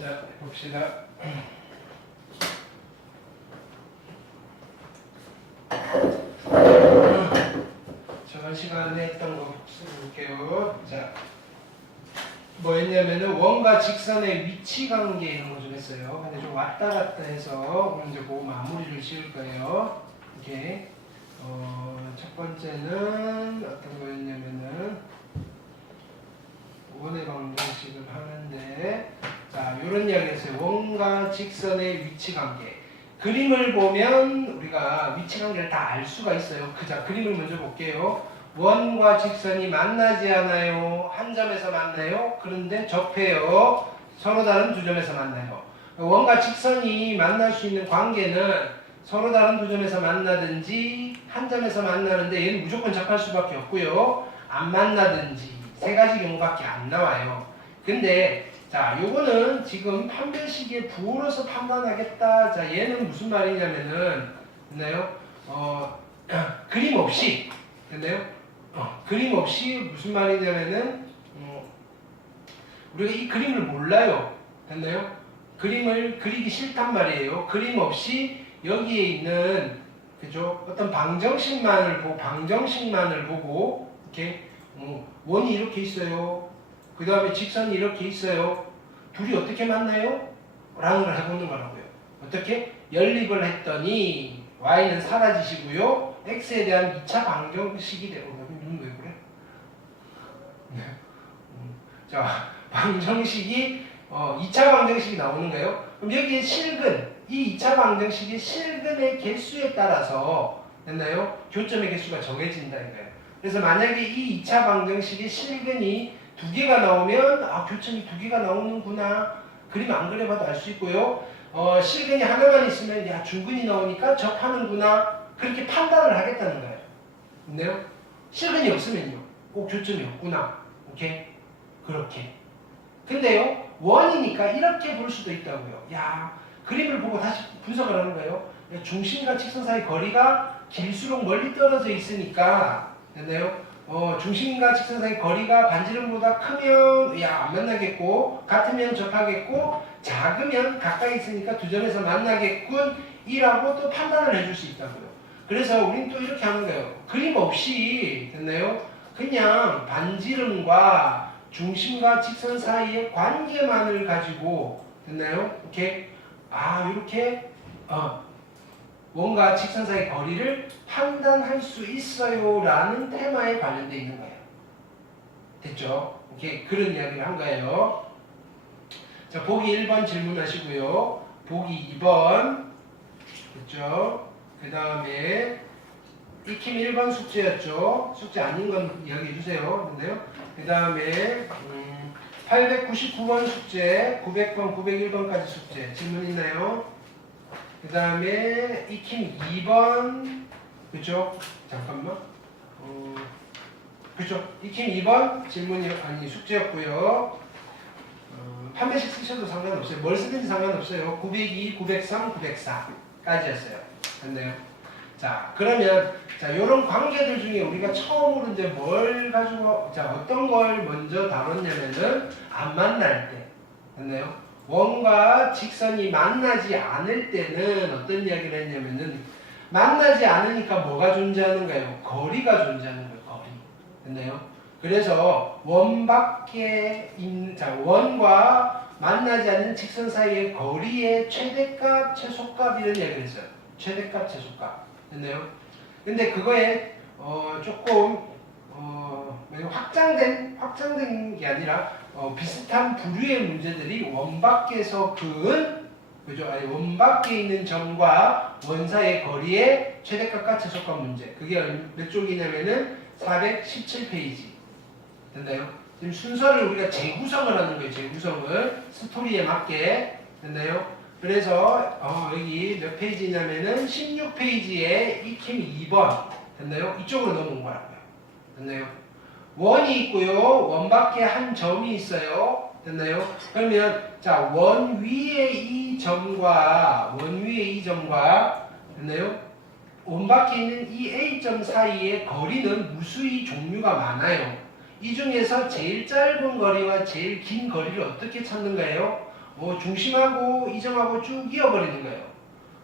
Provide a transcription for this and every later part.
자, 봅시다. 저번 시간에 했던 거 볼게요. 자, 뭐였냐면은 원과 직선의 위치 관계 이런 거 좀 했어요. 근데 좀 왔다 갔다 해서 오늘 이제 그거 마무리를 지을 거예요. 이렇게 첫 번째는 어떤 거였냐면은 원의 방정식을 하는데, 자, 요런 이야기 했어요. 원과 직선의 위치 관계. 그림을 보면 우리가 위치 관계를 다 알 수가 있어요. 자, 그림을 먼저 볼게요. 원과 직선이 만나지 않아요. 한 점에서 만나요. 그런데 접해요. 서로 다른 두 점에서 만나요. 원과 직선이 만날 수 있는 관계는 서로 다른 두 점에서 만나든지 한 점에서 만나는데 얘는 무조건 접할 수밖에 없고요. 안 만나든지 세 가지 경우밖에 안 나와요. 근데 자, 요거는 지금 판별식의 부호로서 판단하겠다. 자, 얘는 무슨 말이냐면은, 됐나요? 그림 없이, 됐나요? 그림 없이 무슨 말이냐면은, 우리가 이 그림을 몰라요. 됐나요? 그림을 그리기 싫단 말이에요. 그림 없이 여기에 있는, 그죠? 어떤 방정식만을 보고, 이렇게, 원이 이렇게 있어요. 그 다음에 직선이 이렇게 있어요. 둘이 어떻게 만나요? 라는 걸 해보는 거라고요. 어떻게? 연립을 했더니 y는 사라지시고요. x에 대한 2차 방정식이 되고, 눈 왜 그래? 자, 방정식이 2차 방정식이 나오는 거예요. 그럼 여기에 실근, 이 2차 방정식이 실근의 개수에 따라서 됐나요? 교점의 개수가 정해진다 이거예요. 그래서 만약에 이 2차 방정식의 실근이 두 개가 나오면 교점이 두 개가 나오는구나. 그림 안 그려봐도 알 수 있고요. 실근이 하나만 있으면 야 중근이 나오니까 접하는구나. 그렇게 판단을 하겠다는 거예요. 근데요. 실근이 없으면요. 교점이 없구나. 오케이? 그렇게. 근데요. 원이니까 이렇게 볼 수도 있다고요. 야, 그림을 보고 다시 분석을 하는 거예요. 중심과 직선 사이 거리가 길수록 멀리 떨어져 있으니까 됐나요? 중심과 직선 사이 거리가 반지름보다 크면 안 만나겠고, 같으면 접하겠고, 작으면 가까이 있으니까 두 점에서 만나겠군 이라고 또 판단을 해줄 수 있다고요. 그래서 우린 또 이렇게 하는 거예요. 그림 없이 됐나요? 그냥 반지름과 중심과 직선 사이의 관계만을 가지고 됐나요? 이렇게 이렇게 원과 직선 사이 거리를 판단할 수 있어요 라는 테마에 관련되어 있는 거예요. 됐죠? 이렇게 그런 이야기를 한 거예요. 자, 보기 1번 질문하시고요. 보기 2번 됐죠? 그 다음에 익힘 1번 숙제였죠? 숙제 아닌 건 이야기해 주세요. 근데요. 그 다음에 899번 숙제, 900번, 901번까지 숙제 질문 있나요? 그 다음에 익힘 2번 그죠? 잠깐만 그죠? 익힘 2번 질문이 숙제였고요. 판매식 쓰셔도 상관없어요. 뭘 쓰든지 상관없어요. 902, 903, 904까지였어요. 됐나요? 자, 그러면 자, 요런 관계들 중에 우리가 처음으로 이제 뭘 가지고 어떤 걸 먼저 다뤘냐면은 안 만날 때. 됐나요? 원과 직선이 만나지 않을 때는 어떤 이야기를 했냐면은 만나지 않으니까 뭐가 존재하는가요? 거리가 존재하는 거예요. 거리. 됐나요? 그래서 원 밖에 있는 원과 만나지 않는 직선 사이의 거리의 최대값, 최소값 이런 이야기를 했어요. 최대값, 최소값. 됐나요? 근데 그거에 조금 확장된 게 아니라 비슷한 부류의 문제들이 원 밖에서 그은 그죠? 아니 원 밖에 있는 점과 원 사이의 거리의 최대값과 최소값 문제. 그게 몇 쪽이냐면은 417페이지. 됐나요? 지금 순서를 우리가 재구성을 하는 거예요. 재구성을 스토리에 맞게. 됐나요? 그래서 여기 몇 페이지냐면은 16페이지에 익힘 2번. 됐나요? 이쪽으로 넘어온 거라고요. 됐나요? 원이 있고요. 원 밖에 한 점이 있어요. 됐나요? 그러면 자, 원 위에 이 점과 됐나요? 원 밖에 있는 이 A점 사이의 거리는 무수히 종류가 많아요. 이 중에서 제일 짧은 거리와 제일 긴 거리를 어떻게 찾는가요? 중심하고 이 점하고 쭉 이어버리는 거예요.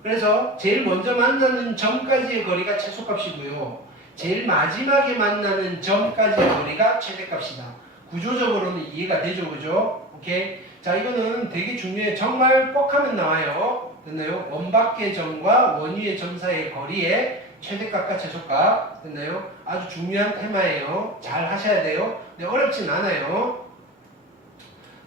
그래서 제일 먼저 만나는 점까지의 거리가 최소값이고요. 제일 마지막에 만나는 점까지의 거리가 최대값이다. 구조적으로는 이해가 되죠, 그죠? 오케이. 자, 이거는 되게 중요해요. 정말 뻑 하면 나와요. 됐나요? 원밖의 점과 원위의 점 사이의 거리의 최대값과 최소값. 됐나요? 아주 중요한 테마예요. 잘 하셔야 돼요. 네, 어렵진 않아요.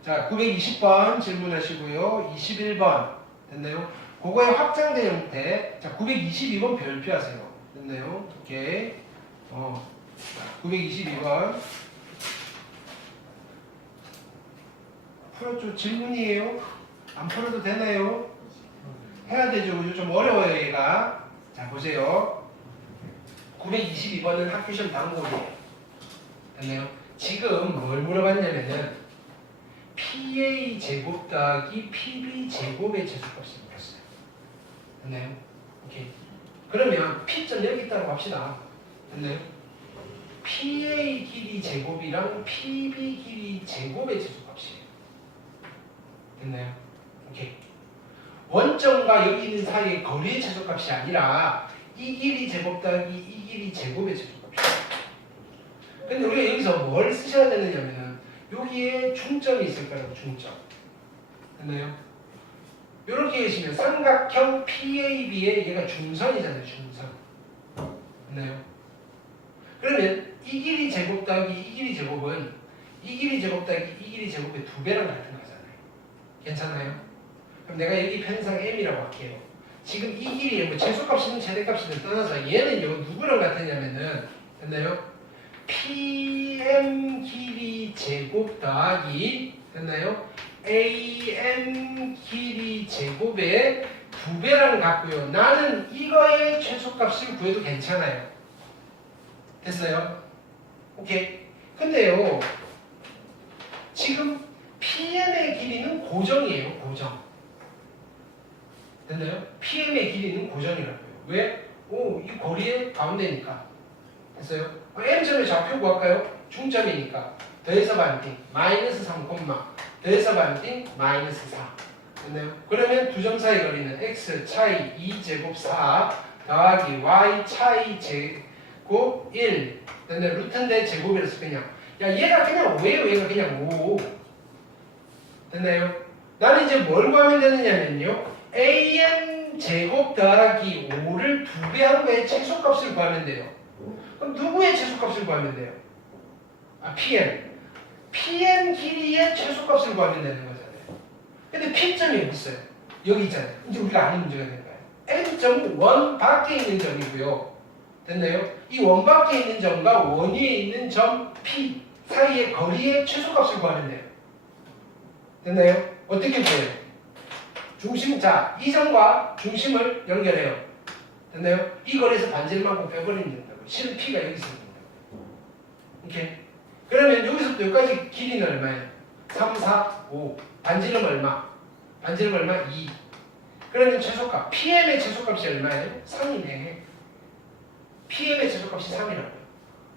자, 920번 질문하시고요. 21번. 됐나요? 그거의 확장된 형태. 자, 922번 별표하세요. 됐나요? 오케이. 922번. 풀어줘. 질문이에요. 안 풀어도 되나요? 해야 되죠. 그죠? 좀 어려워요, 얘가. 자, 보세요. 922번은 학교 시험 단골이에요. 됐나요? 지금 뭘 물어봤냐면은 PA 제곱 더하기 PB 제곱의 제곱값을 물었어요. 됐나요? 오케이. 그러면 P점 여기 있다고 합시다. 됐나요? PA 길이 제곱이랑 PB 길이 제곱의 제곱값이에요. 됐나요? 오케이. 원점과 여기 있는 사이의 거리의 최소값이 아니라 이 길이 제곱 더하기 이 길이 제곱의 최소값이에요. 근데 우리가 여기서 뭘 쓰셔야 되느냐면은 여기에 중점이 있을 거라고, 중점. 됐나요? 이렇게 계시면 삼각형 PAB에 얘가 중선이잖아요, 중선. 됐나요? 그러면 이 길이 제곱 더하기 이 길이 제곱은 이 길이 제곱 더하기 이 길이 제곱의 2배랑 같은 거잖아요. 괜찮아요? 그럼 내가 여기 편상 M이라고 할게요. 지금 이 길이 뭐 최소값이든 최대값이든 떠나서 얘는 누구랑 같으냐면은, 됐나요? PM 길이 제곱 더하기, 됐나요? AM 길이 제곱의 2배랑 같고요. 나는 이거의 최소값을 구해도 괜찮아요. 됐어요? 오케이. 근데요, 지금 PM의 길이는 고정이에요. 고정. 됐나요? PM의 길이는 고정이라고요. 왜? 이 거리의 가운데니까. 됐어요? M점의 좌표 구할까요? 중점이니까. 더해서 반띵 마이너스 3, 더해서 반띵 마이너스 4. 됐나요? 그러면 두 점 사이 거리는 x 차이 2제곱 4 더하기 y 차이 제곱 1. 됐나요? 루트인데 제곱이라서 그냥. 야, 얘가 그냥 5예요. 얘가 그냥 5. 됐나요? 나는 이제 뭘 구하면 되느냐면요. am 제곱 더하기 5를 2배 한 거의 최소값을 구하면 돼요. 그럼 누구의 최소값을 구하면 돼요? PM 길이의 최소값을 구하면 되는 거잖아요. 근데 P점이 여기 있어요. 여기 있잖아요. 이제 우리가 아는 문제가 된 거예요. M점은 원 밖에 있는 점이고요. 됐나요? 이 원 밖에 있는 점과 원 위에 있는 점 P 사이의 거리의 최소값을 구하면 돼요. 됐나요? 어떻게 구해요? 자, 이 점과 중심을 연결해요. 됐나요? 이 거리에서 반지름만큼 빼버리면 된다고. 실은 P가 여기 있습니다. 오케이. 그러면 여기서부터 여기까지 길이는 얼마예요? 3, 4, 5. 반지름 얼마? 반지름 얼마? 2. 그러면 최소값. PM의 최소값이 얼마예요? 3이네. PM의 최소값이 3이라고요.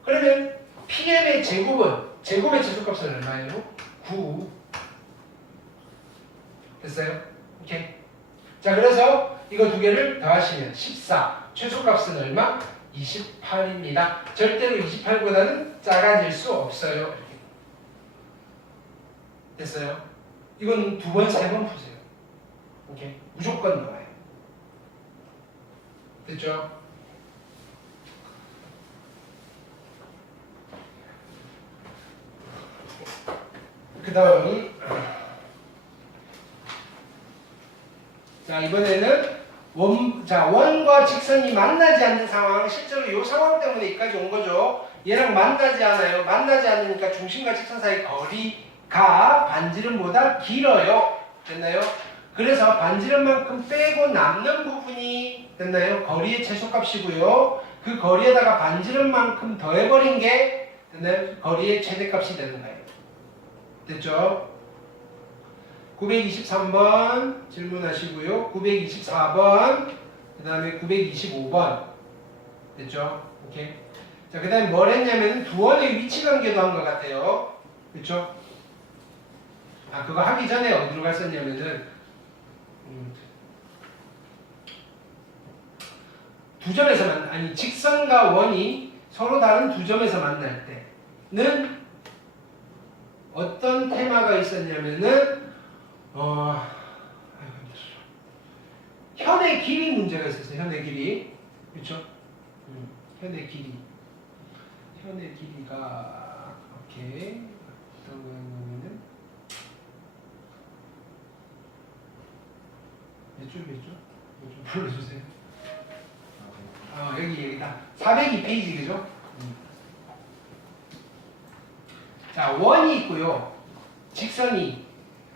그러면 PM의 제곱의 최소값은 얼마예요? 9. 됐어요? 오케이. 자, 그래서 이거 두 개를 더하시면 14. 최소값은 얼마? 28입니다. 절대로 28보다는 작아질 수 없어요. 이렇게. 됐어요? 이건 2번, 3번 푸세요. 오케이. 무조건 나와요. 됐죠? 그 다음, 자, 이번에는 원과 직선이 만나지 않는 상황, 실제로 이 상황 때문에 여기까지 온 거죠. 얘랑 만나지 않아요. 만나지 않으니까 중심과 직선 사이 거리가 반지름보다 길어요. 됐나요? 그래서 반지름만큼 빼고 남는 부분이, 됐나요? 거리의 최소값이고요. 그 거리에다가 반지름만큼 더해버린 게, 됐나요? 거리의 최대값이 되는 거예요. 됐죠? 923번 질문하시고요. 924번, 그 다음에 925번. 됐죠? 오케이. 자, 그 다음에 뭘 했냐면 두 원의 위치 관계도 한 것 같아요. 그렇죠? 아, 그거 하기 전에 어디로 갔었냐면은 두 점에서 아니 직선과 원이 서로 다른 두 점에서 만날 때는 어떤 테마가 있었냐면은 현의 길이 문제가 있었어요. 현의 길이. 그렇죠? 현의 길이. 현의 길이가 오케이. 어떤 거냐면은 몇 좀 불러주세요. 여기다 402페이지 그죠? 자, 원이 있고요. 직선이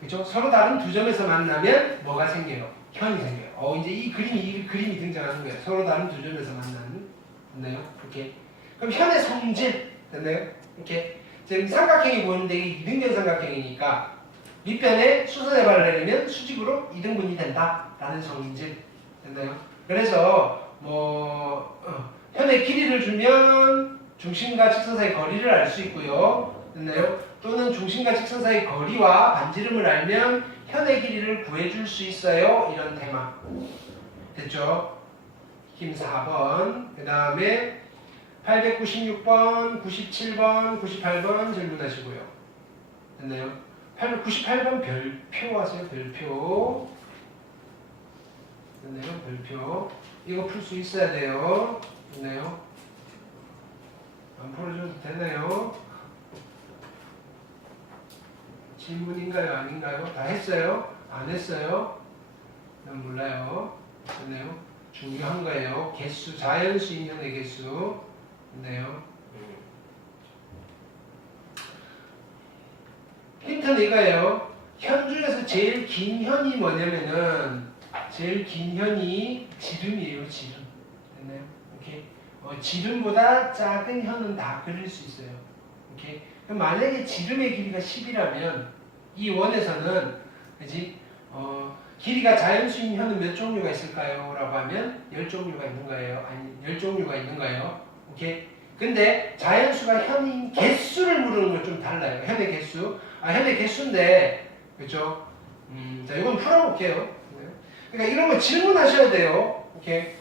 그죠? 서로 다른 두 점에서 만나면 뭐가 생겨요? 현이 생겨요. 이제 이 그림이 등장하는 거예요. 서로 다른 두 점에서 만나는. 됐나요? 이렇게. 그럼 현의 성질 됐나요? 이렇게. 지금 삼각형이 보이는데 이게 이등변 삼각형이니까 밑변에 수선해발을 내리면 수직으로 이등분이 된다라는 성질 됐나요? 그래서 현의 길이를 주면 중심과 직선 사이 거리를 알 수 있고요. 됐나요? 또는 중심과 직선 사이 거리와 반지름을 알면 현의 길이를 구해줄 수 있어요. 이런 테마. 됐죠? 힘 4번. 그 다음에 896번, 97번, 98번 질문하시고요. 됐나요? 898번 별표 하세요. 별표. 됐나요? 별표. 이거 풀 수 있어야 돼요. 됐나요? 안 풀어줘도 되나요? 질문인가요? 아닌가요? 다 했어요? 안 했어요? 난 몰라요. 됐나요? 중요한 거예요. 개수, 자연수인 현의 개수. 됐나요? 힌트는 이거예요. 현 중에서 제일 긴 현이 뭐냐면은 제일 긴 현이 지름이에요. 지름. 됐나요? 오케이. 지름보다 작은 현은 다 그릴 수 있어요. 오케이. 그럼 만약에 지름의 길이가 10이라면 이 원에서는 그지? 길이가 자연수인 현은 몇 종류가 있을까요? 라고 하면 10종류가 있는 거예요. 아니 10종류가 있는 거예요. 오케이. 근데 자연수가 현인 개수를 물으는 건 좀 달라요. 현의 개수. 현의 개수인데 그렇죠? 자, 이건 풀어볼게요. 그러니까 이런 거 질문하셔야 돼요. 오케이.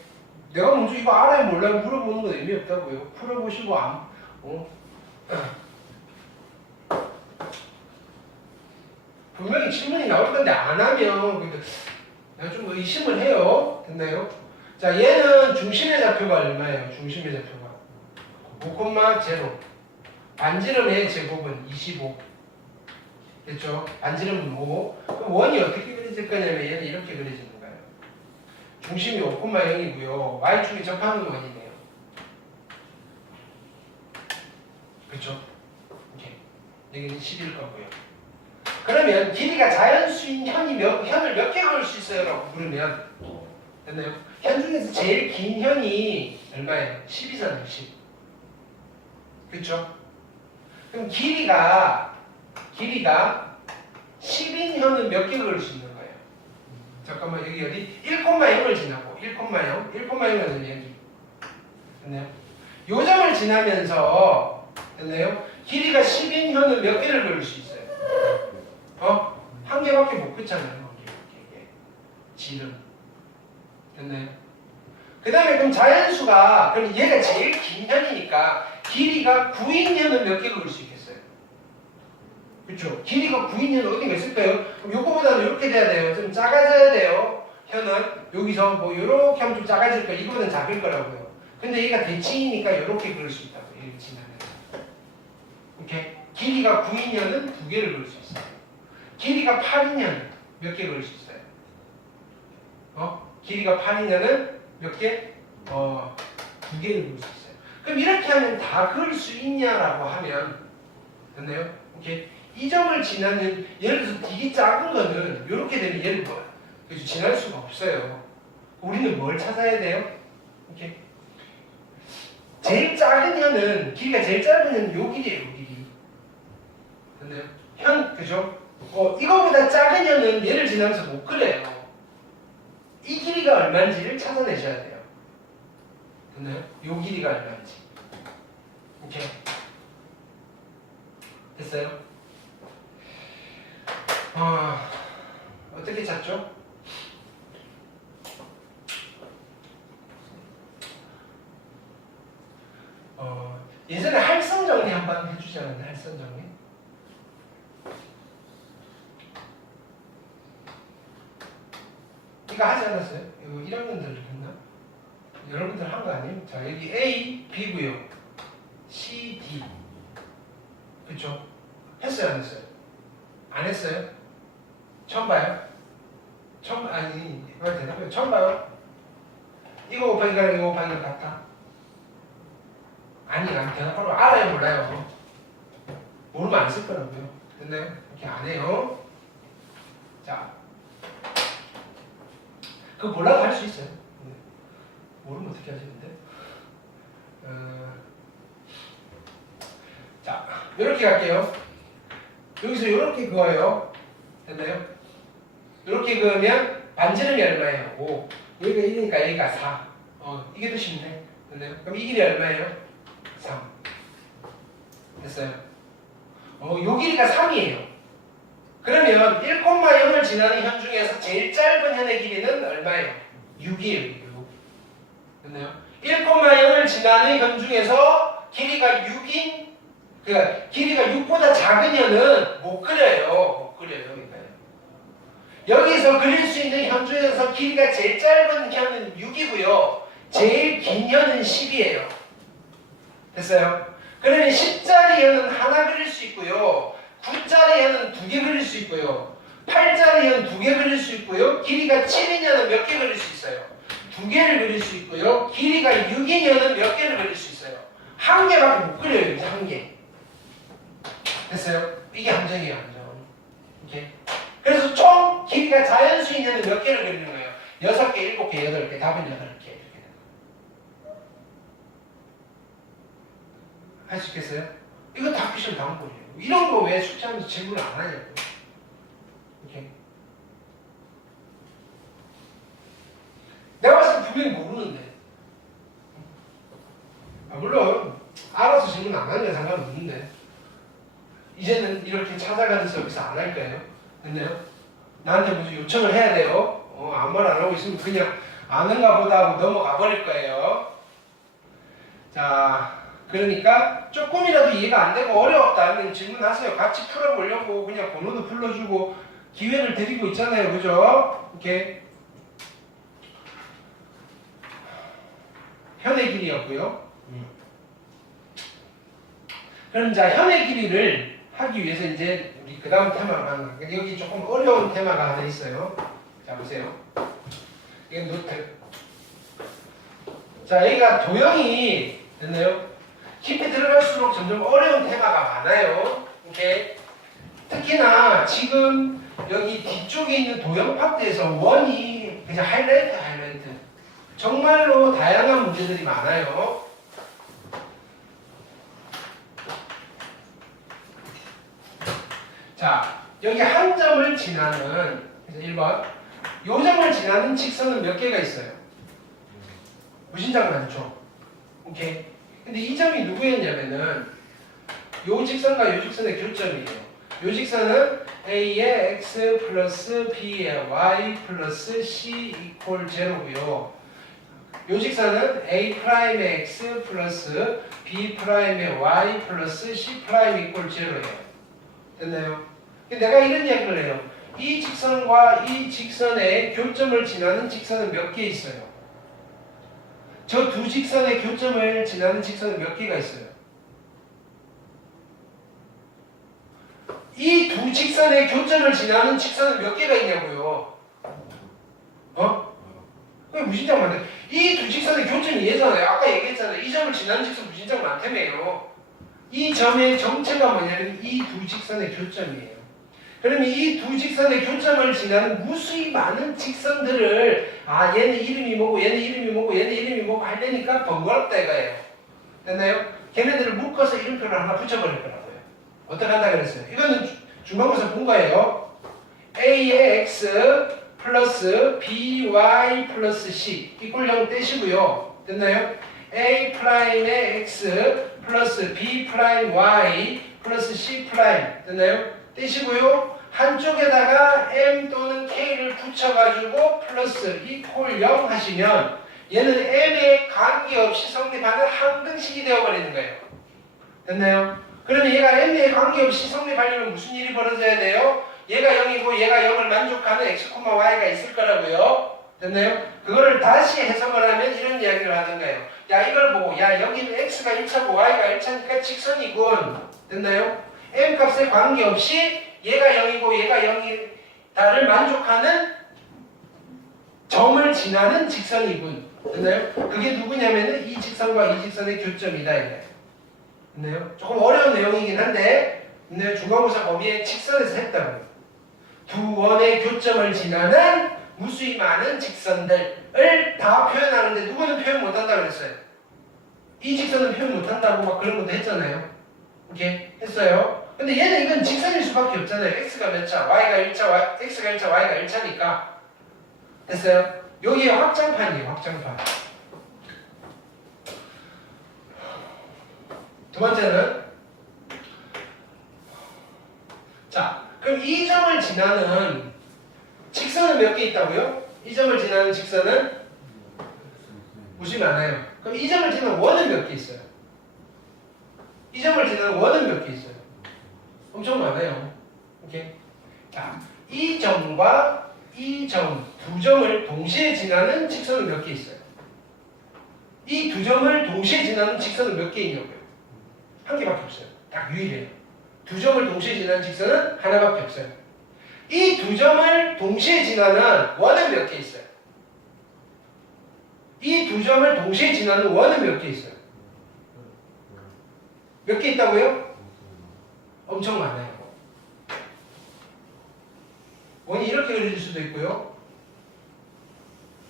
내가 먼저 이거 알아요 몰라요 물어보는 건 의미 없다고요. 풀어보시고 분명히 질문이 나올 건데 안 하면 내가 좀 의심을 해요. 됐나요? 자, 얘는 중심의 좌표가 얼마예요? 중심의 좌표가 5,0. 반지름의 제곱은 25. 됐죠? 반지름은 5. 그럼 원이 어떻게 그려질 거냐면 얘는 이렇게 그려지는 거예요. 중심이 5,0이고요. y축에 접하는 원이네요. 그렇죠? 오케이. 여기는 10일 거고요. 그러면 길이가 자연수인 현을 몇 개 그릴 수 있어요? 라고 물으면 됐나요? 현 중에서 제일 긴 현이 얼마예요? 10이잖아요. 10. 그렇죠? 그럼 길이가 10인 현은 몇 개 그릴 수 있는 거예요? 잠깐만 여기 어디? 1,0을 지나고 1,0은 여기 됐나요? 요 점을 지나면서 됐나요? 길이가 10인 현은 몇 개를 그릴 수 있어요? 한 개밖에 못 긋잖아요. 한 개. 지름. 됐나요? 그 다음에 그럼 자연수가, 그럼 얘가 제일 긴 현이니까 길이가 9인 현은 몇 개 그릴 수 있겠어요? 그렇죠? 길이가 9인 현은 어디가 있을까요? 그럼 요거보다는 이렇게 돼야 돼요. 좀 작아져야 돼요. 현은 여기서 뭐 요렇게 하면 좀 작아질 거예요. 이거보다는 작을 거라고요. 근데 얘가 대칭이니까 이렇게 그릴 수 있다고. 이렇게 지나면서. 오케이? 길이가 9인 현은 2개를 그릴 수 있어요. 길이가 8이면 몇 개 그릴 수 있어요? 길이가 8이면은 몇 개? 2개를 그릴 수 있어요. 그럼 이렇게 하면 다 그릴 수 있냐라고 하면 됐나요? 오케이. 이 점을 지나는 예를 들어서 되게 작은 거는 이렇게 되면 얘를 그래서 지날 수가 없어요. 우리는 뭘 찾아야 돼요? 오케이. 제일 작은 현은 길이가 제일 짧은 현은 요 길이에요. 요 길이. 됐나요? 현 그죠? 이거보다 작은 현은 얘를 지나면서 못 그려요. 이 길이가 얼마인지를 찾아내셔야 돼요. 됐나요? 요 길이가 얼마인지. 오케이. 됐어요? 어떻게 찾죠? 예전에 할성 정리 한번 해주지 않았나요? 할성 정리? 이거 하지 않았어요? 이거 1학년들 했나? 여러분들 한 거 아니에요? 자, 여기 A, B고요. C, D. 그쵸? 했어요? 안 했어요? 안 했어요? 처음 봐요? 말 대답해요. 처음 봐요? 이거 곱하기가 이거 곱하기가 같다? 아니, 난 대답하고 알아요, 몰라요? 모르면 안 쓸 거라고요. 됐나요? 이렇게 안 해요. 자, 그거 몰라도 할 수 있어요. 모르면 어떻게 하시는데? 자, 이렇게 갈게요. 여기서 이렇게 그어요. 됐나요? 이렇게 그으면 반지름이 얼마예요? 5. 여기가 1이니까 여기가 4. 이게 더 쉽네. 됐나요? 그럼 이 길이 얼마예요? 3. 됐어요? 요 길이가 3이에요. 그러면 1,0을 지나는 현 중에서 제일 짧은 현의 길이는 얼마예요? 6이에요. 6. 됐나요? 1,0을 지나는 현 중에서 길이가 6인, 그러니까 길이가 6보다 작은 현은 못 그려요. 못 그려요. 그러니까요. 여기서 그릴 수 있는 현 중에서 길이가 제일 짧은 현은 6이고요. 제일 긴 현은 10이에요. 됐어요? 그러면 10짜리 현은 하나 그릴 수 있고요. 9짜리 현은 2개 그릴 수 있고요. 8짜리 현 2개 그릴 수 있고요. 길이가 7인 현은 몇 개 그릴 수 있어요? 2개를 그릴 수 있고요. 길이가 6인 현은 몇 개를 그릴 수 있어요? 한 개밖에 못 그려요. 이제 한 개. 됐어요? 이게 함정이에요. 함정. 이렇게. 그래서 총 길이가 자연수인 현은 몇 개를 그리는 거예요? 6개, 7개, 8개, 답은 8개. 이렇게. 할 수 있겠어요? 이거 다 퀴션 다음번이에요. 이런 거 왜 숙제하면서 질문을 안 하냐고. 이렇게. 내가 봤을 때 분명히 모르는데. 물론 알아서 질문 안 하는 게 상관없는데 이제는 이렇게 찾아가는 서비스 안 할 거예요. 됐나요? 나한테 무슨 요청을 해야 돼요. 아무 말 안 하고 있으면 그냥 아는가 보다 하고 넘어가 버릴 거예요. 자, 그러니까 조금이라도 이해가 안 되고 어려웠다 하면 질문하세요. 같이 풀어보려고 그냥 번호도 불러주고 기회를 드리고 있잖아요. 그죠? 이렇게. 현의 길이였고요. 그럼 자, 현의 길이를 하기 위해서 이제 우리 그 다음 테마가 여기 조금 어려운 테마가 하나 있어요. 자, 보세요. 이게 노트. 자, 여기가 도형이 됐나요? 깊이 들어갈수록 점점 어려운 테마가 많아요. 오케이. 특히나 지금 여기 뒤쪽에 있는 도형 파트에서 원이 그냥 하이라이트. 정말로 다양한 문제들이 많아요. 자, 여기 한 점을 지나는, 그래서 1번. 요 점을 지나는 직선은 몇 개가 있어요? 무신장 많죠? 오케이. 근데 이 점이 누구였냐면은, 요 직선과 요 직선의 교점이에요. 요 직선은 A의 X 플러스 B의 Y 플러스 C 이퀄 제로고요. 요 직선은 A 프라임의 X 플러스 B 프라임의 Y 플러스 C 프라임 이퀄 제로예요. 됐나요? 내가 이런 이야기를 해요. 이 직선과 이 직선의 교점을 지나는 직선은 몇 개 있어요? 저 두 직선의 교점을 지나는 직선은 몇 개가 있어요? 이 두 직선의 교점을 지나는 직선은 몇 개가 있냐고요? 그게 무신장 많대. 이 두 직선의 교점이 얘잖아요. 아까 얘기했잖아요. 이 점을 지나는 직선 무신장 많다며요. 이 점의 정체가 뭐냐면 이 두 직선의 교점이에요. 그러면 이 두 직선의 교점을 지나는 무수히 많은 직선들을 얘는 이름이 뭐고 얘는 이름이 뭐고 얘는 이름이 뭐고 하려니까 번거롭다 이거예요. 됐나요? 걔네들을 묶어서 이름표를 하나 붙여버릴 거라고요. 어떻게 한다 그랬어요? 이거는 중간고사 본 거예요. A의 X 플러스 BY 플러스 C 이꼴 0 떼시고요. 됐나요? A 프라임의 X 플러스 B 프라임 Y 플러스 C 프라임 됐나요? 떼시고요. 한쪽에다가 m 또는 k를 붙여가지고 플러스 이퀄 0 하시면 얘는 m에 관계없이 성립하는 항등식이 되어버리는 거예요. 됐나요? 그러면 얘가 m에 관계없이 성립하려면 무슨 일이 벌어져야 돼요? 얘가 0이고 얘가 0을 만족하는 x, y가 있을 거라고요. 됐나요? 그거를 다시 해석을 하면 이런 이야기를 하는 거예요. 야, 이걸 보고 야, 여기는 x가 1차고 y가 1차니까 직선이군. 됐나요? m 값에 관계없이 얘가 0이고 얘가 0이 다를 만족하는 점을 지나는 직선이군. 됐나요? 그게 누구냐면은 이 직선과 이 직선의 교점이다 이거예요. 됐나요? 조금 어려운 내용이긴 한데 중간고사 범위에 직선에서 했다고요. 두 원의 교점을 지나는 무수히 많은 직선들을 다 표현하는데 누구는 표현 못한다고 그랬어요. 이 직선은 표현 못한다고 막 그런 것도 했잖아요. 이렇게 했어요. 근데 얘는 이건 직선일 수밖에 없잖아요. x가 몇 차, y가 1차, x가 1차, y가 1차니까. 됐어요? 여기에 확장판이에요. 확장판. 두 번째는 자, 그럼 이 점을 지나는 직선은 몇 개 있다고요? 이 점을 지나는 직선은 무시 많아요. 그럼 이 점을 지나는 원은 몇 개 있어요? 이 점을 지나는 원은 몇 개 있어요? 엄청 많아요. 오케이? 자, 이 점과 이 점, 두 점을 동시에 지나는 직선은 몇 개 있어요? 이 두 점을 동시에 지나는 직선은 몇 개 있냐고요? 한 개밖에 없어요. 딱 유일해요. 두 점을 동시에 지나는 직선은 하나밖에 없어요. 이 두 점을 동시에 지나는 원은 몇 개 있어요? 이 두 점을 동시에 지나는 원은 몇 개 있어요? 몇 개 있다고요? 엄청 많아요. 원이 이렇게 그려질 수도 있고요.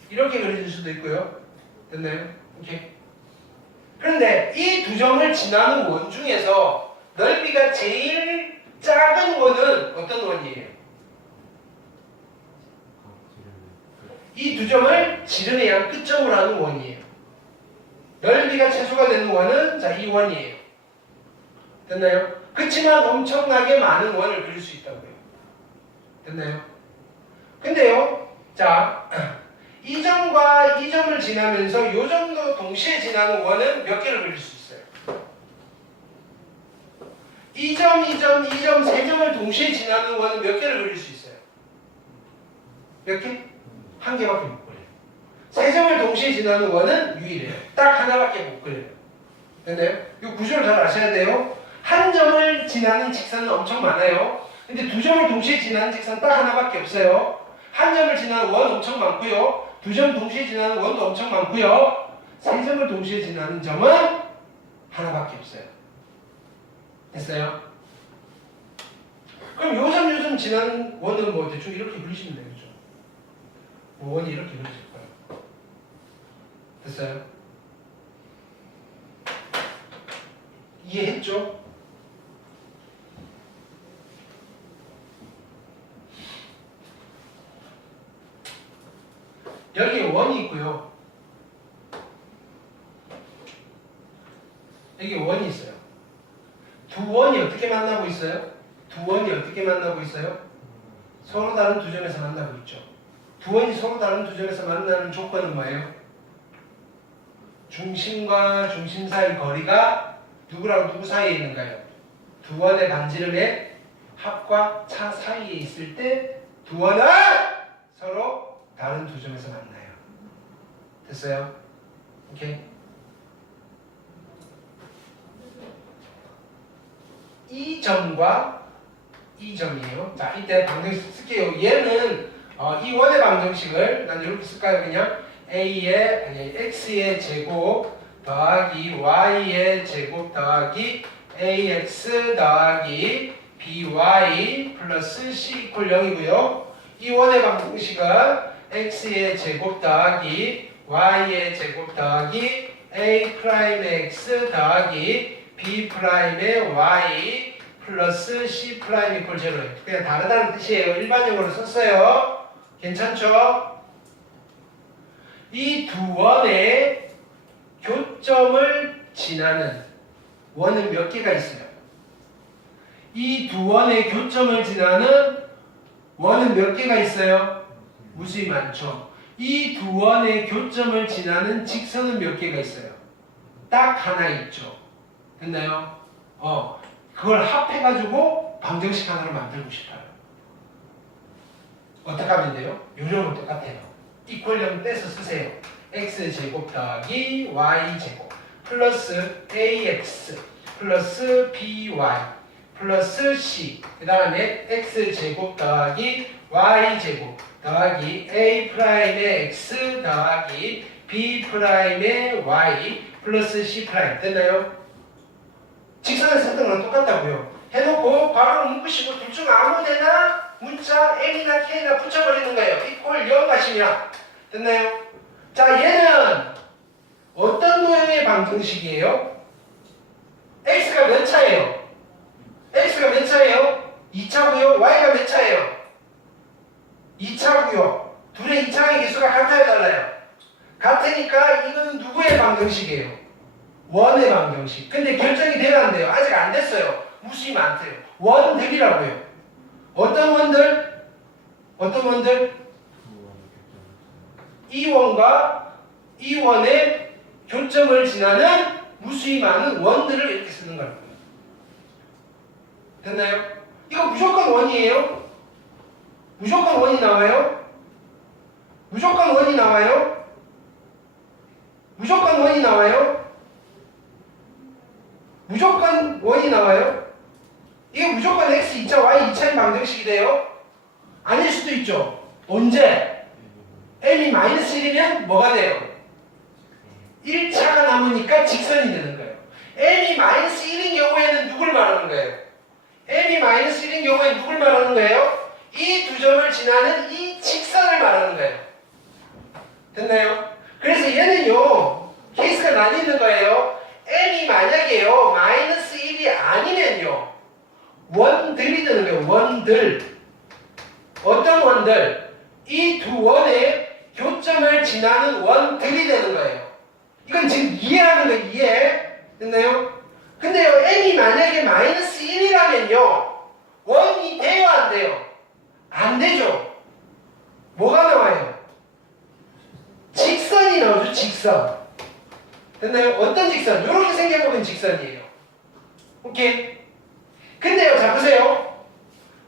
이렇게 그려질 수도 있고요. 됐나요? 오케이. 그런데 이 두 점을 지나는 원 중에서 넓이가 제일 작은 원은 어떤 원이에요? 이 두 점을 지름의 끝점으로 하는 원이에요. 넓이가 최소가 되는 원은 자, 이 원이에요. 됐나요? 그렇지만 엄청나게 많은 원을 그릴 수 있다고요. 됐나요? 근데요, 자, 이 점과 이 점을 지나면서 이 점도 동시에 지나는 원은 몇 개를 그릴 수 있어요? 이 점, 이 점, 이 점, 세 점을 동시에 지나는 원은 몇 개를 그릴 수 있어요? 몇 개? 한 개밖에 못 그려요. 세 점을 동시에 지나는 원은 유일해요. 딱 하나밖에 못 그려요. 됐나요? 이 구조를 잘 아셔야 돼요. 한 점을 지나는 직선은 엄청 많아요. 근데 두 점을 동시에 지나는 직선 딱 하나밖에 없어요. 한 점을 지나는 원 엄청 많고요. 두 점 동시에 지나는 원도 엄청 많고요. 세 점을 동시에 지나는 점은 하나밖에 없어요. 됐어요? 그럼 요점 지나는 원은 뭐 대충 이렇게 그리시면 되겠죠. 뭐 원이 이렇게 그려질 거예요. 됐어요? 이해했죠? 여기에 원이 있고요. 여기 원이 있어요. 두 원이 어떻게 만나고 있어요? 두 원이 어떻게 만나고 있어요? 서로 다른 두 점에서 만나고 있죠. 두 원이 서로 다른 두 점에서 만나는 조건은 뭐예요? 중심과 중심 사이 거리가 누구랑 누구 사이에 있는가요? 두 원의 반지름의 합과 차 사이에 있을 때 두 원은 서로 다른 두 점에서 만나요. 됐어요? 오케이? 이 점과 이 점이에요. 자, 이때 방정식 쓸게요. 얘는 이 원의 방정식을 난 이렇게 쓸까요? 그냥 x의 제곱 더하기 y의 제곱 더하기 ax 더하기 by 플러스 c 이퀄 0이고요. 이 원의 방정식은 x의 제곱 더하기 y의 제곱 더하기 a 프라임의 x 더하기 b 프라임의 y 플러스 c 프라임 이퀄 0예요. 그냥 다르다는 뜻이에요. 일반적으로 썼어요. 괜찮죠? 이 두 원의 교점을 지나는 원은 몇 개가 있어요? 이 두 원의 교점을 지나는 원은 몇 개가 있어요? 무수히 많죠. 이 두 원의 교점을 지나는 직선은 몇 개가 있어요? 딱 하나 있죠. 됐나요? 그걸 합해가지고 방정식 하나를 만들고 싶어요. 어떻게 하면 돼요? 요령은 똑같아요. 이퀄형 떼서 쓰세요. x제곱 더하기 y제곱 플러스 ax 플러스 by 플러스 c 그 다음에 x제곱 더하기 y제곱 더하기 a 프라임의 x 더하기 b 프라임의 y 플러스 c 프라임 됐나요? 직선에서 했던 거랑 똑같다고요. 해놓고 괄호를 묶으시고 둘 중 아무 데나 문자 M이나 K나 붙여버리는 거예요. 이퀄 0 가시면 됐나요? 자, 얘는 어떤 도형의 방정식이에요? X가 몇 차예요? X가 몇 차예요? 2차고요. Y가 몇 차예요? 2차고요. 둘의 2차의 개수가 같아요, 달라요? 같으니까 이거는 누구의 방정식이에요? 원의 방정식. 근데 결정이 돼야 한대요. 아직 안 됐어요. 무수히 많대요. 원들이라고요. 어떤 원들? 어떤 원들? 이 원과 이 원의 교점을 지나는 무수히 많은 원들을 이렇게 쓰는 거예요. 됐나요? 이거 무조건 원이에요? 무조건 원이 나와요? 무조건 원이 나와요? 무조건 원이 나와요? 무조건 원이 나와요? 이게 무조건 x 2차, y 2차의 방정식이 돼요? 아닐 수도 있죠. 언제? m이 마이너스 1이면 뭐가 돼요? 1차가 남으니까 직선이 되는 거예요. m이 마이너스 1인 경우에는 누굴 말하는 거예요? m이 마이너스 1인 경우에 누굴 말하는 거예요? 이 두 점을 지나는 이 직선을 말하는 거예요. 됐나요? 그래서 얘는요, 케이스가 나뉘는 거예요. m이 만약에요, 마이너스 1이 아니면요, 원들이 되는 거예요. 원들. 어떤 원들? 이 두 원의 교점을 지나는 원들이 되는 거예요. 이건 지금 이해하는 거예요. 이해. 됐나요? 근데요, m이 만약에 마이너스 1이라면요, 원이 돼요, 안 돼요? 안 되죠. 뭐가 나와요? 직선이 나오죠. 직선. 됐나요? 어떤 직선? 이렇게 생겨보면 직선이에요. 오케이? 근데요, 자 보세요.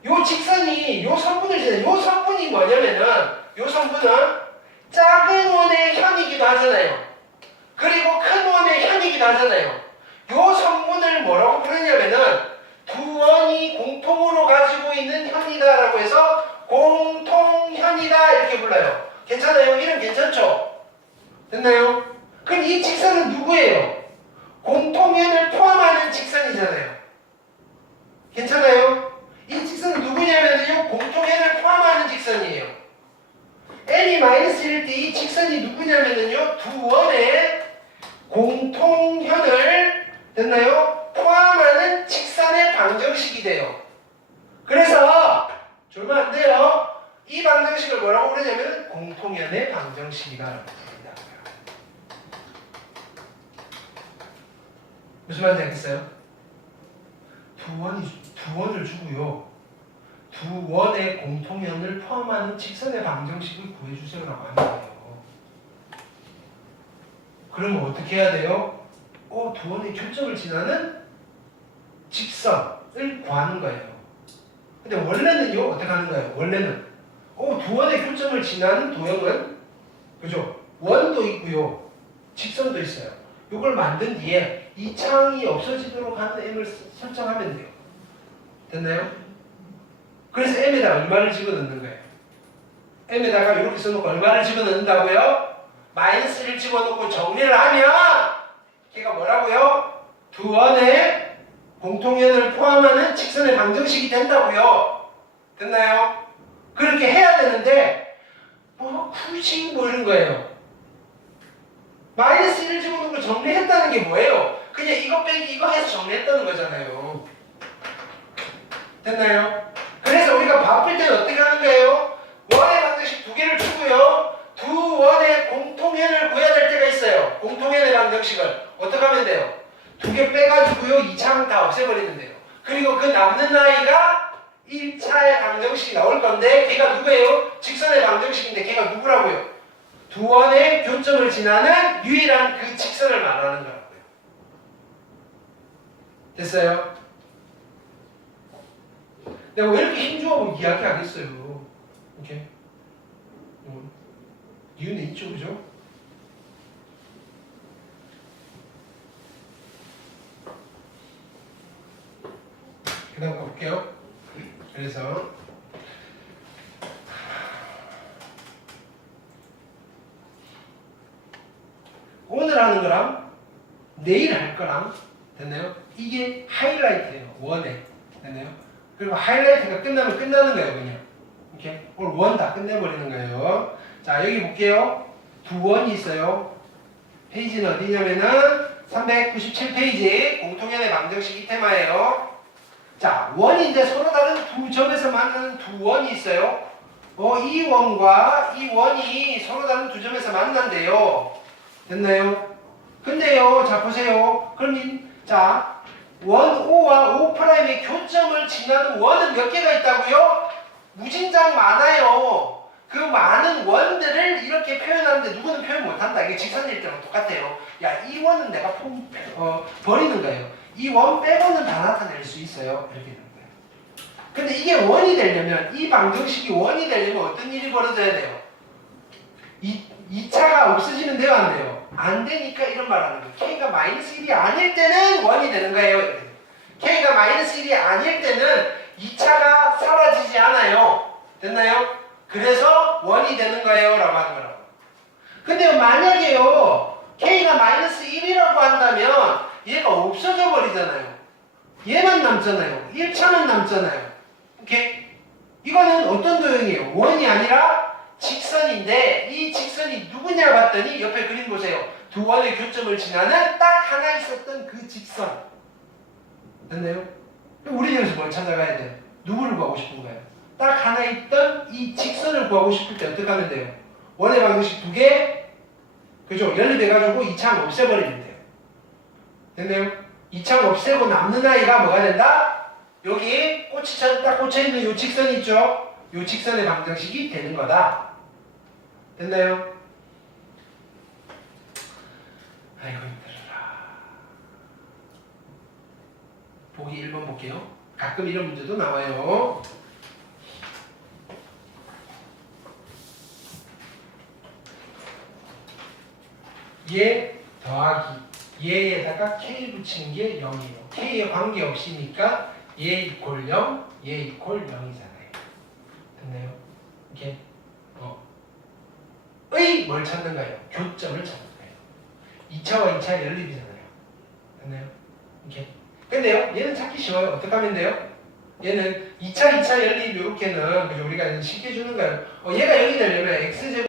요 직선이 요 선분을 지나요. 요 선분이 뭐냐면은, 요 선분은 작은 원의 현이기도 하잖아요. 그리고 큰 원의 현이기도 하잖아요. 요 선분을 뭐라고 부르냐면은 두 원이 공통으로 가지고 있는 현이다라고 해서 공통현이다 이렇게 불러요. 괜찮아요? 이름 괜찮죠? 됐나요? 그럼 이 직선은 누구예요? 공통현을 포함하는 직선이잖아요. 괜찮아요? 이 직선은 누구냐면요, 공통현을 포함하는 직선이에요. n이 마이너스 1일 때 이 직선이 누구냐면요, 두 원의 공통현을 됐나요? 포함하는 직선의 방정식이 돼요. 그래서 졸면 안 돼요. 이 방정식을 뭐라고 그러냐면 공통현의 방정식이라고 부릅니다. 무슨 말인지 알겠어요? 두 원을 주고요, 두 원의 공통현을 포함하는 직선의 방정식을 구해주세요라고 하는 거예요. 그러면 어떻게 해야 돼요? 두 원의 교점을 지나는 직선을 구하는 거예요. 근데 원래는요, 어떻게 하는 거예요? 원래는 두 원의 교점을 지나는 도형은, 그죠? 원도 있고요, 직선도 있어요. 이걸 만든 뒤에 이 창이 없어지도록 하는 m을 설정하면 돼요. 됐나요? 그래서 m에다가 얼마를 집어넣는 거예요? m에다가 이렇게 써놓고 얼마를 집어넣는다고요? 마이너스를 집어넣고 정리를 하면 걔가 뭐라고요? 두 원의 공통현을 포함하는 직선의 방정식이 된다고요. 됐나요? 그렇게 해야 되는데 굳이 이런 거예요. 마이너스 1을 집어넣고 정리했다는 게 뭐예요? 그냥 이거 빼기 이거 해서 정리했다는 거잖아요. 됐나요? 그래서 우리가 바쁠 때는 어떻게 하는 거예요? 원의 방정식 두 개를 주고요, 두 원의 공통현을 구해야 될 때가 있어요. 공통현의 방정식을 어떻게 하면 돼요? 두 개 빼가지고요, 2차항 다 없애버리면 돼요. 그리고 그 남는 아이가 1차의 방정식이 나올 건데 걔가 누구예요? 직선의 방정식인데 걔가 누구라고요? 두 원의 교점을 지나는 유일한 그 직선을 말하는 거라고요. 됐어요? 내가 왜 이렇게 힘주어 이야기하겠어요? 이렇게 이유는 있죠, 그죠? 그 다음 가볼게요. 그래서 오늘 하는 거랑 내일 할 거랑 됐나요? 이게 하이라이트예요. 원에 됐나요? 그리고 하이라이트가 끝나면 끝나는 거예요. 그냥 이렇게 오늘 원 다 끝내버리는 거예요. 자, 여기 볼게요. 두 원이 있어요. 페이지는 어디냐면은 397페이지 공통연의 방정식 이 테마예요. 자, 원인데 서로 다른 두 점에서 만나는 두 원이 있어요. 이 원과 이 원이 서로 다른 두 점에서 만난대요. 됐나요? 근데요, 자 보세요. 그럼 자, 원 O와 O'의 교점을 지나는 원은 몇 개가 있다고요? 무진장 많아요. 그 많은 원들을 이렇게 표현하는데 누구는 표현 못한다. 이게 직선일 때랑 똑같아요. 야, 이 원은 내가 버리는 거예요. 이 원 빼고는 다 나타낼 수 있어요. 이렇게 되는 거예요. 근데 이게 원이 되려면, 이 방정식이 원이 되려면 어떤 일이 벌어져야 돼요? 2차가 없어지면 돼요, 안 돼요? 안 되니까 이런 말 하는 거예요. K가 마이너스 1이 아닐 때는 원이 되는 거예요. K가 마이너스 1이 아닐 때는 2차가 사라지지 않아요. 됐나요? 그래서 원이 되는 거예요. 라고 하는 거라고. 근데 만약에요, K가 마이너스 1이라고 한다면 얘가 없어져 버리잖아요. 얘만 남잖아요. 1차만 남잖아요. 오케이? 이거는 어떤 도형이에요? 원이 아니라 직선인데 이 직선이 누구냐 봤더니 옆에 그림 보세요. 두 원의 교점을 지나는 딱 하나 있었던 그 직선. 됐나요? 우리 여기서 뭘 찾아가야 돼요? 누구를 구하고 싶은 거예요? 딱 하나 있던 이 직선을 구하고 싶을 때 어떻게 하면 돼요? 원의 방정식 두 개, 그죠? 연립해가지고 2창 없애버리면 돼요. 됐나요? 2창 없애고 남는 아이가 뭐가 된다? 여기 꽃이처럼 딱 꽂혀있는 이 직선 있죠? 이 직선의 방정식이 되는 거다. 됐나요? 아이고 힘들어라. 보기 1번 볼게요. 가끔 이런 문제도 나와요. 얘 더하기 얘에다가 k 붙이는 게 0이에요. k에 관계없이니까 얘 이퀄 0, 얘 이퀄 0이잖아요. 됐나요? 이렇게 뭘 찾는 거예요? 교점을 찾는 거예요. 2차와 2차 연립이잖아요. 됐나요? 이렇게. 근데요, 얘는 찾기 쉬워요. 어떻게 하면 돼요? 얘는 2차 연립 이렇게는 우리가 쉽게 주는 거예요. 얘가 0이 되려면 x제곱